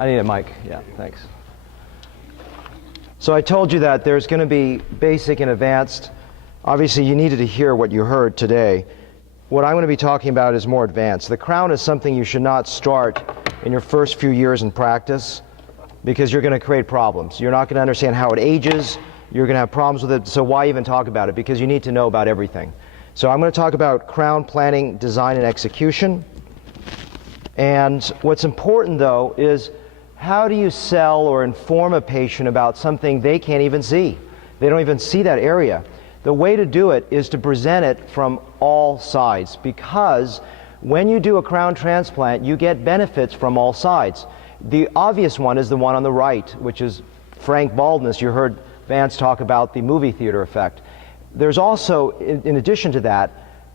I need a mic. Yeah, thanks. So I told you that there's going to be basic and advanced. Obviously, you needed to hear what you heard today. What I'm going to be talking about is more advanced. The crown is something you should not start in your first few years in practice because you're going to create problems. You're not going to understand how it ages. You're going to have problems with it. So why even talk about it? Because you need to know about everything. So I'm going to talk about crown planning, design, and execution. And what's important, though, is how do you sell or inform a patient about something they can't even see? They don't even see that area. The way to do it is to present it from all sides, because when you do a crown transplant, you get benefits from all sides. The obvious one is the one on the right, which is frank baldness. You heard Vance talk about the movie theater effect. There's also, in addition to that,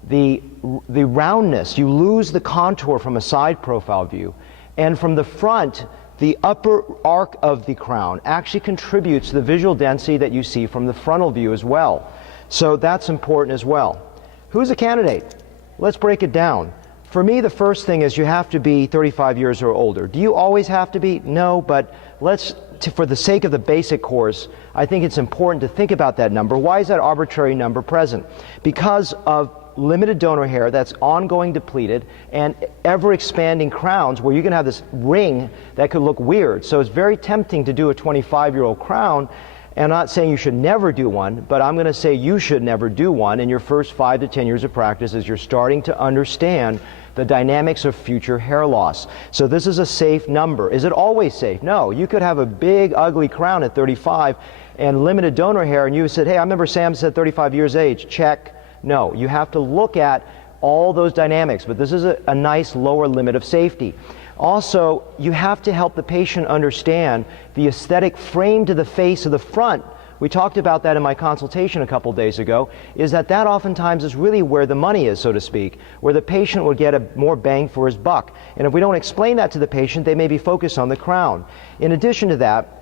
the roundness. You lose the contour from a side profile view. And from the front, the upper arc of the crown actually contributes to the visual density that you see from the frontal view as well. So that's important as well. Who's a candidate? Let's break it down. For me, the first thing is you have to be 35 years or older. Do you always have to be? No, but for the sake of the basic course, I think it's important to think about that number. Why is that arbitrary number present? Because of limited donor hair that's ongoing depleted and ever-expanding crowns where you can have this ring that could look weird. So it's very tempting to do a 25-year-old crown. And I'm not saying you should never do one, but I'm going to say you should never do one in your first 5 to 10 years of practice as you're starting to understand the dynamics of future hair loss. So this is a safe number. Is it always safe? No. You could have a big, ugly crown at 35 and limited donor hair, and you said, hey, I remember Sam said 35 years age. Check. No. You have to look at all those dynamics, but this is a nice lower limit of safety. Also, you have to help the patient understand the aesthetic frame to the face of the front. We talked about that in my consultation a couple days ago, is that oftentimes is really where the money is, so to speak, where the patient will get more bang for his buck. And if we don't explain that to the patient, they may be focused on the crown. In addition to that,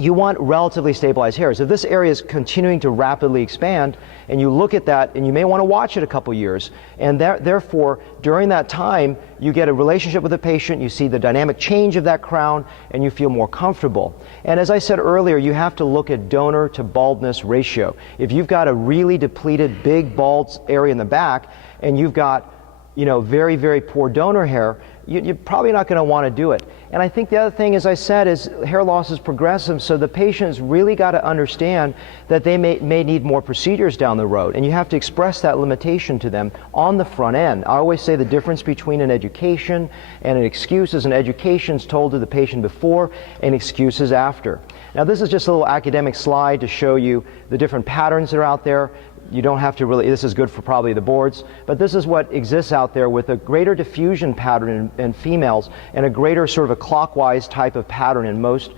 you want relatively stabilized hairs. If this area is continuing to rapidly expand, and you look at that, and you may want to watch it a couple years, and therefore, during that time, you get a relationship with the patient, you see the dynamic change of that crown, and you feel more comfortable. And as I said earlier, you have to look at donor to baldness ratio. If you've got a really depleted, big bald area in the back, and you've got very, very poor donor hair, you're probably not going to want to do it. And I think the other thing, as I said, is hair loss is progressive, so the patient's really got to understand that they may need more procedures down the road, and you have to express that limitation to them on the front end. I always say the difference between an education and an excuse is an education is told to the patient before and excuses after. Now this is just a little academic slide to show you the different patterns that are out there. You don't have to really, this is good for probably the boards, but this is what exists out there with a greater diffusion pattern in females and a greater sort of a clockwise type of pattern in most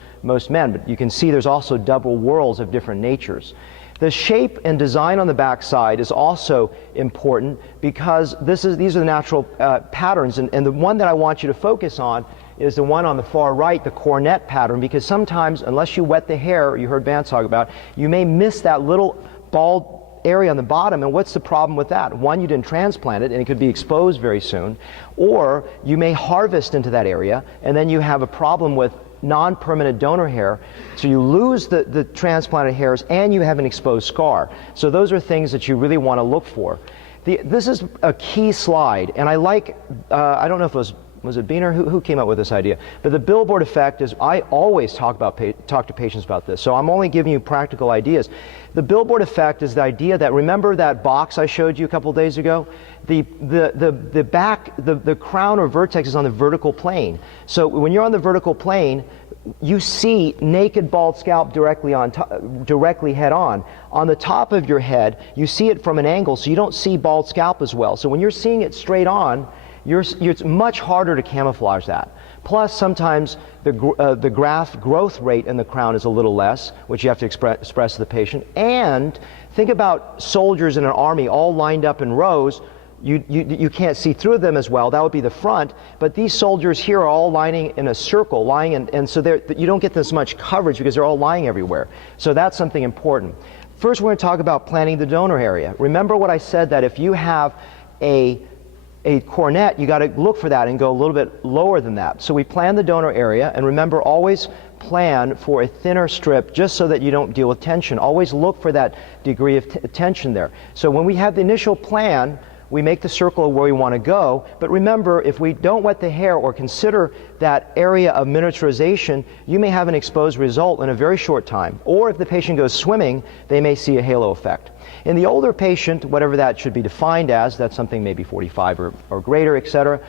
men. But you can see there's also double whorls of different natures. The shape and design on the back side is also important because these are the natural patterns, and the one that I want you to focus on is the one on the far right, the cornet pattern, because sometimes, unless you wet the hair, you heard Vance talk about, you may miss that little bald area on the bottom. And what's the problem with that? One, you didn't transplant it and it could be exposed very soon, or you may harvest into that area and then you have a problem with non-permanent donor hair, so you lose the transplanted hairs and you have an exposed scar. So those are things that you really want to look for. This is a key slide, and I like, I don't know if it was it Beener who came up with this idea? But the billboard effect is, I always talk to patients about this, so I'm only giving you practical ideas. The billboard effect is the idea that, remember that box I showed you a couple days ago? The crown or vertex is on the vertical plane. So when you're on the vertical plane, you see naked bald scalp directly head on. On the top of your head, you see it from an angle, so you don't see bald scalp as well. So when you're seeing it straight on, it's much harder to camouflage that. Plus, sometimes the graft growth rate in the crown is a little less, which you have to express to the patient. And think about soldiers in an army all lined up in rows. You can't see through them as well. That would be the front. But these soldiers here are all lining in a circle, and so you don't get this much coverage because they're all lying everywhere. So that's something important. First, we're going to talk about planning the donor area. Remember what I said, that if you have a a coronet, you got to look for that and go a little bit lower than that. So we plan the donor area, and remember, always plan for a thinner strip just so that you don't deal with tension. Always look for that degree of tension there. So when we have the initial plan, we make the circle of where we want to go, but remember, if we don't wet the hair or consider that area of miniaturization, you may have an exposed result in a very short time. Or if the patient goes swimming, they may see a halo effect. In the older patient, whatever that should be defined as, that's something maybe 45 or greater, etc.,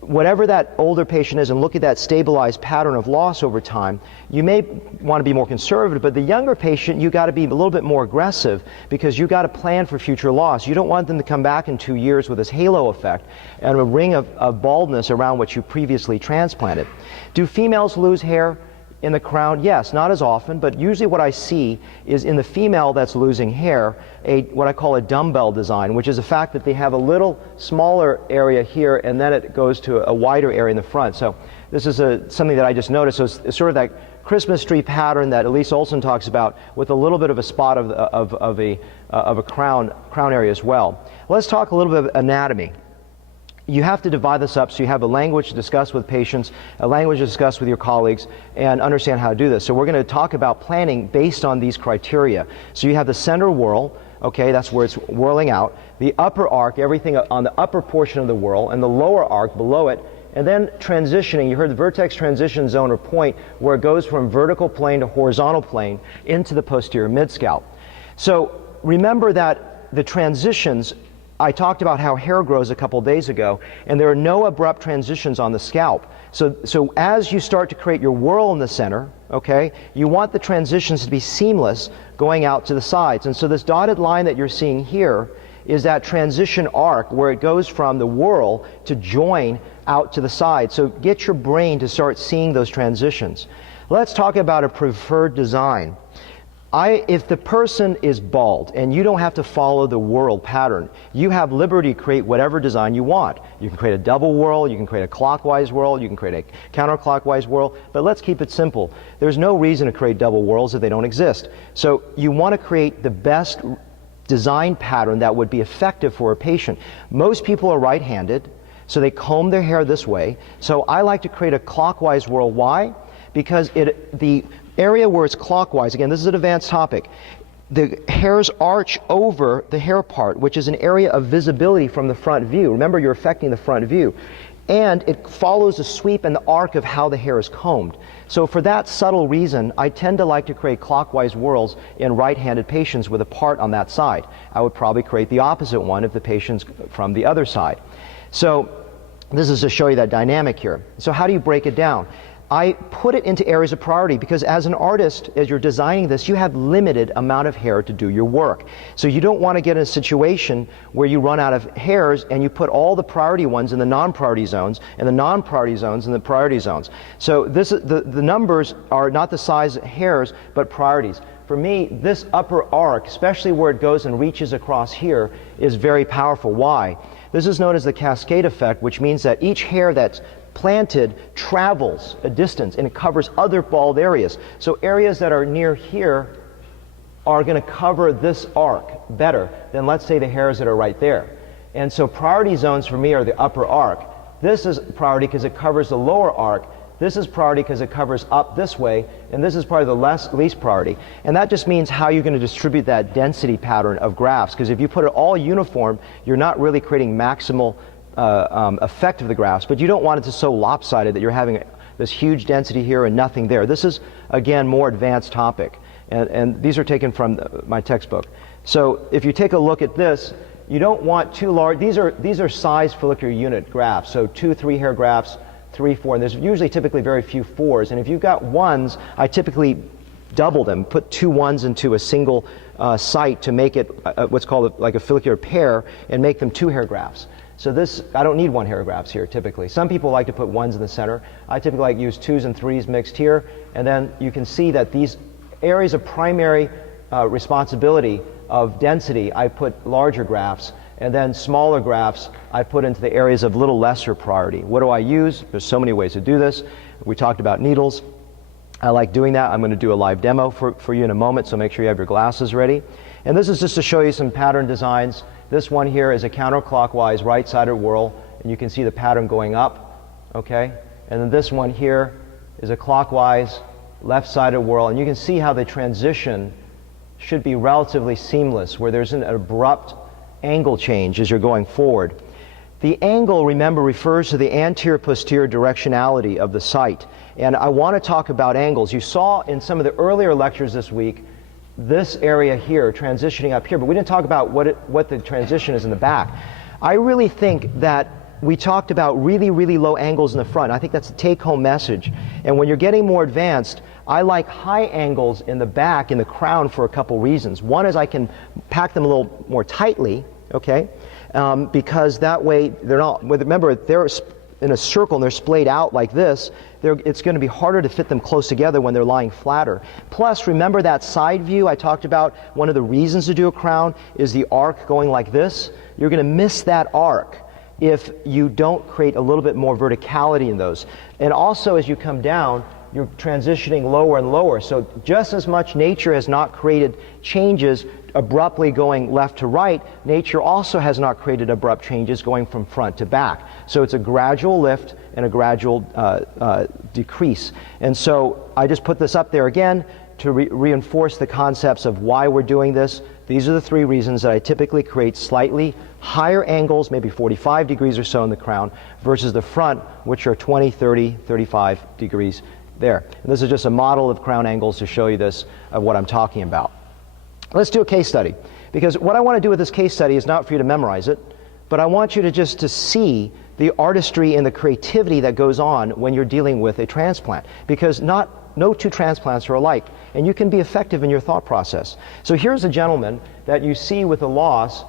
whatever that older patient is, and look at that stabilized pattern of loss over time, you may want to be more conservative, but the younger patient, you got to be a little bit more aggressive because you got to plan for future loss. You don't want them to come back in 2 years with this halo effect and a ring of baldness around what you previously transplanted. Do females lose hair in the crown? Yes, not as often, but usually what I see is in the female that's losing hair, what I call a dumbbell design, which is the fact that they have a little smaller area here and then it goes to a wider area in the front. So this is something that I just noticed. So it's sort of that Christmas tree pattern that Elise Olson talks about with a little bit of a spot of a crown area as well. Let's talk a little bit of anatomy. You have to divide this up so you have a language to discuss with patients, a language to discuss with your colleagues, and understand how to do this. So we're going to talk about planning based on these criteria. So you have the center whorl, okay, that's where it's whirling out, the upper arc, everything on the upper portion of the whorl, and the lower arc below it, and then transitioning. You heard the vertex transition zone or point where it goes from vertical plane to horizontal plane into the posterior mid-scalp. So remember that the transitions, I talked about how hair grows a couple days ago, and there are no abrupt transitions on the scalp. So as you start to create your whorl in the center, okay, you want the transitions to be seamless going out to the sides. And so this dotted line that you're seeing here is that transition arc where it goes from the whorl to join out to the side. So get your brain to start seeing those transitions. Let's talk about a preferred design. If the person is bald and you don't have to follow the whorl pattern, you have liberty to create whatever design you want. You can create a double whorl, you can create a clockwise whorl, you can create a counterclockwise whorl, but let's keep it simple. There's no reason to create double whorls if they don't exist. So you want to create the best design pattern that would be effective for a patient. Most people are right-handed, so they comb their hair this way. So I like to create a clockwise whorl. Why? Because the area where it's clockwise, again, this is an advanced topic, the hairs arch over the hair part, which is an area of visibility from the front view. Remember, you're affecting the front view. And it follows the sweep and the arc of how the hair is combed. So for that subtle reason, I tend to like to create clockwise whorls in right-handed patients with a part on that side. I would probably create the opposite one if the patient's from the other side. So this is to show you that dynamic here. So how do you break it down? I put it into areas of priority because as an artist, as you're designing this, you have limited amount of hair to do your work. So you don't want to get in a situation where you run out of hairs and you put all the priority ones in the non-priority zones and the non-priority zones in the priority zones. So the numbers are not the size of hairs, but priorities. For me, this upper arc, especially where it goes and reaches across here, is very powerful. Why? This is known as the cascade effect, which means that each hair that's planted travels a distance and it covers other bald areas. So areas that are near here are going to cover this arc better than, let's say, the hairs that are right there. And so priority zones for me are the upper arc. This is priority because it covers the lower arc. This is priority because it covers up this way, and this is probably the least priority. And that just means how you're going to distribute that density pattern of grafts, because if you put it all uniform, you're not really creating maximal effect of the grafts, but you don't want it to so lopsided that you're having this huge density here and nothing there. This is, again, more advanced topic, and these are taken from my textbook. So if you take a look at this, you don't want too large. These are size follicular unit grafts, so 2, 3 hair grafts, 3, 4, and there's usually typically very few 4s. And if you've got 1s, I typically double them, put 2 1s into a single site to make it what's called like a follicular pair, and make them 2 hair grafts. So this, I don't need 1 hair grafts here typically. Some people like to put 1s in the center. I typically like to use 2s and 3s mixed here, and then you can see that these areas of primary responsibility of density, I put larger grafts, and then smaller grafts I put into the areas of little lesser priority. What do I use? There's so many ways to do this. We talked about needles. I like doing that. I'm going to do a live demo for you in a moment, so make sure you have your glasses ready. And this is just to show you some pattern designs This one here is a counterclockwise right-sided whirl, and you can see the pattern going up, okay? And then this one here is a clockwise left-sided whirl, and you can see how the transition should be relatively seamless, where there's an abrupt angle change as you're going forward. The angle, remember, refers to the anterior-posterior directionality of the site. And I want to talk about angles. You saw in some of the earlier lectures this week this area here transitioning up here, but we didn't talk about what the transition is in the back. I really think that we talked about really, really low angles in the front. I think that's the take-home message. And when you're getting more advanced, I like high angles in the back, in the crown, for a couple reasons. One is I can pack them a little more tightly, okay? Because that way they're not, remember, if they're in a circle and they're splayed out like this, it's going to be harder to fit them close together when they're lying flatter. Plus, remember that side view I talked about? One of the reasons to do a crown is the arc going like this. You're going to miss that arc if you don't create a little bit more verticality in those. And also, as you come down, you're transitioning lower and lower. So just as much nature has not created changes abruptly going left to right, nature also has not created abrupt changes going from front to back. So it's a gradual lift and a gradual decrease. And so I just put this up there again to reinforce the concepts of why we're doing this. These are the three reasons that I typically create slightly higher angles, maybe 45 degrees or so in the crown, versus the front, which are 20, 30, 35 degrees there. And this is just a model of crown angles to show you this, of what I'm talking about. Let's do a case study, because what I want to do with this case study is not for you to memorize it, but I want you to see the artistry and the creativity that goes on when you're dealing with a transplant, because no two transplants are alike, and you can be effective in your thought process. So here's a gentleman that you see with a loss.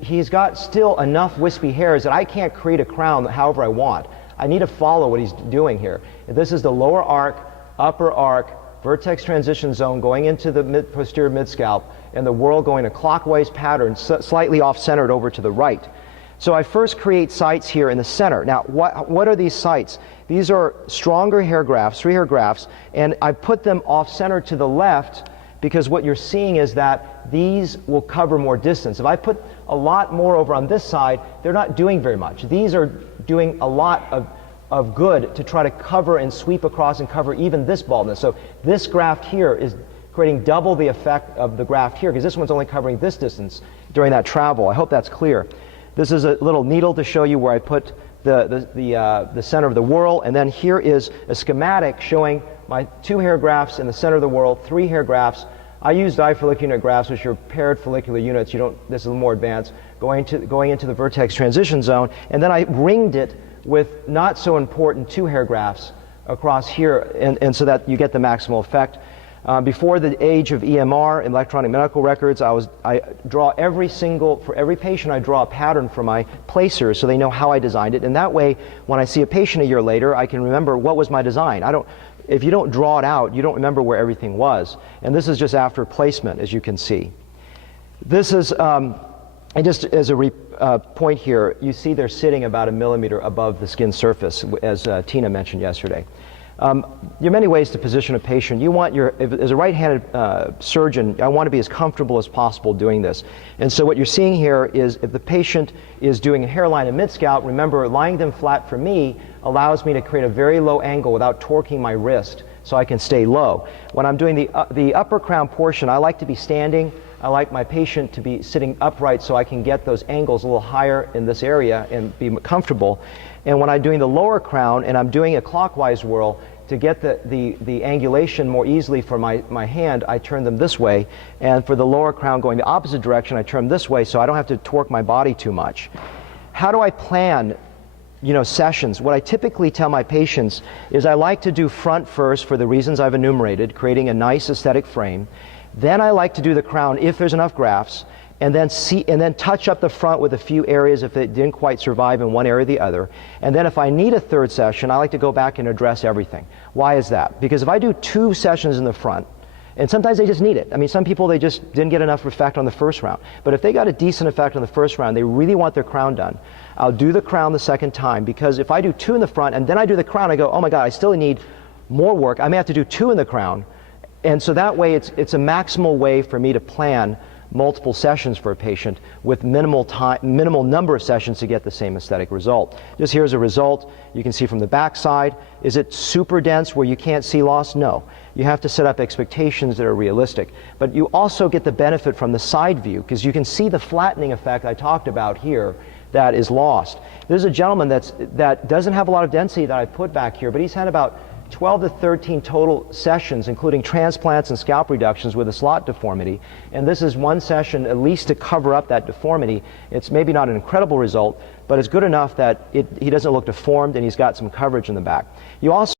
He's got still enough wispy hairs that I can't create a crown however I want. I need to follow what he's doing here. This is the lower arc, upper arc, vertex transition zone going into the posterior mid-scalp, and the whirl going a clockwise pattern, slightly off-centered over to the right. So I first create sites here in the center. Now, what are these sites? These are stronger hair grafts, 3 hair grafts, and I put them off-center to the left because what you're seeing is that these will cover more distance. If I put a lot more over on this side, they're not doing very much. These are doing a lot of good to try to cover and sweep across and cover even this baldness. So this graft here is creating double the effect of the graft here, because this one's only covering this distance during that travel. I hope that's clear. This is a little needle to show you where I put the center of the whirl, and then here is a schematic showing my 2 hair grafts in the center of the whirl, 3 hair grafts. I use difollicular unit grafts, which are paired follicular units. This is a little more advanced, going into the vertex transition zone, and then I ringed it with not so important 2 hair grafts across here, and so that you get the maximal effect. Before the age of EMR, electronic medical records, I draw for every patient I draw a pattern for my placers so they know how I designed it, and that way when I see a patient a year later I can remember what was my design. If you don't draw it out, you don't remember where everything was. And this is just after placement, as you can see. This is, and just as a point here, you see they're sitting about 1 millimeter above the skin surface, as Tina mentioned yesterday. There are many ways to position a patient. As a right-handed surgeon, I want to be as comfortable as possible doing this. And so what you're seeing here is if the patient is doing a hairline and mid-scalp, remember, lying them flat for me allows me to create a very low angle without torquing my wrist so I can stay low. When I'm doing the upper crown portion, I like to be standing. I like my patient to be sitting upright so I can get those angles a little higher in this area and be comfortable. And when I'm doing the lower crown and I'm doing a clockwise whirl, to get the angulation more easily for my hand, I turn them this way. And for the lower crown going the opposite direction, I turn them this way so I don't have to torque my body too much. How do I plan sessions? What I typically tell my patients is I like to do front first for the reasons I've enumerated, creating a nice aesthetic frame. Then I like to do the crown if there's enough grafts, and then touch up the front with a few areas if it didn't quite survive in one area or the other. And then if I need a third session, I like to go back and address everything. Why is that? Because if I do 2 sessions in the front, and sometimes they just need it. I mean, some people, they just didn't get enough effect on the first round. But if they got a decent effect on the first round, they really want their crown done, I'll do the crown the second time, because if I do 2 in the front and then I do the crown, I go, oh my God, I still need more work. I may have to do 2 in the crown. And so that way, it's a maximal way for me to plan multiple sessions for a patient with minimal number of sessions to get the same aesthetic result. Just here's a result. You can see from the back side. Is it super dense where you can't see loss? No. You have to set up expectations that are realistic. But you also get the benefit from the side view because you can see the flattening effect I talked about here that is lost. There's a gentleman that doesn't have a lot of density that I put back here, but he's had about 12 to 13 total sessions, including transplants and scalp reductions with a slot deformity. And this is one session at least to cover up that deformity. It's maybe not an incredible result, but it's good enough that he doesn't look deformed and he's got some coverage in the back. You also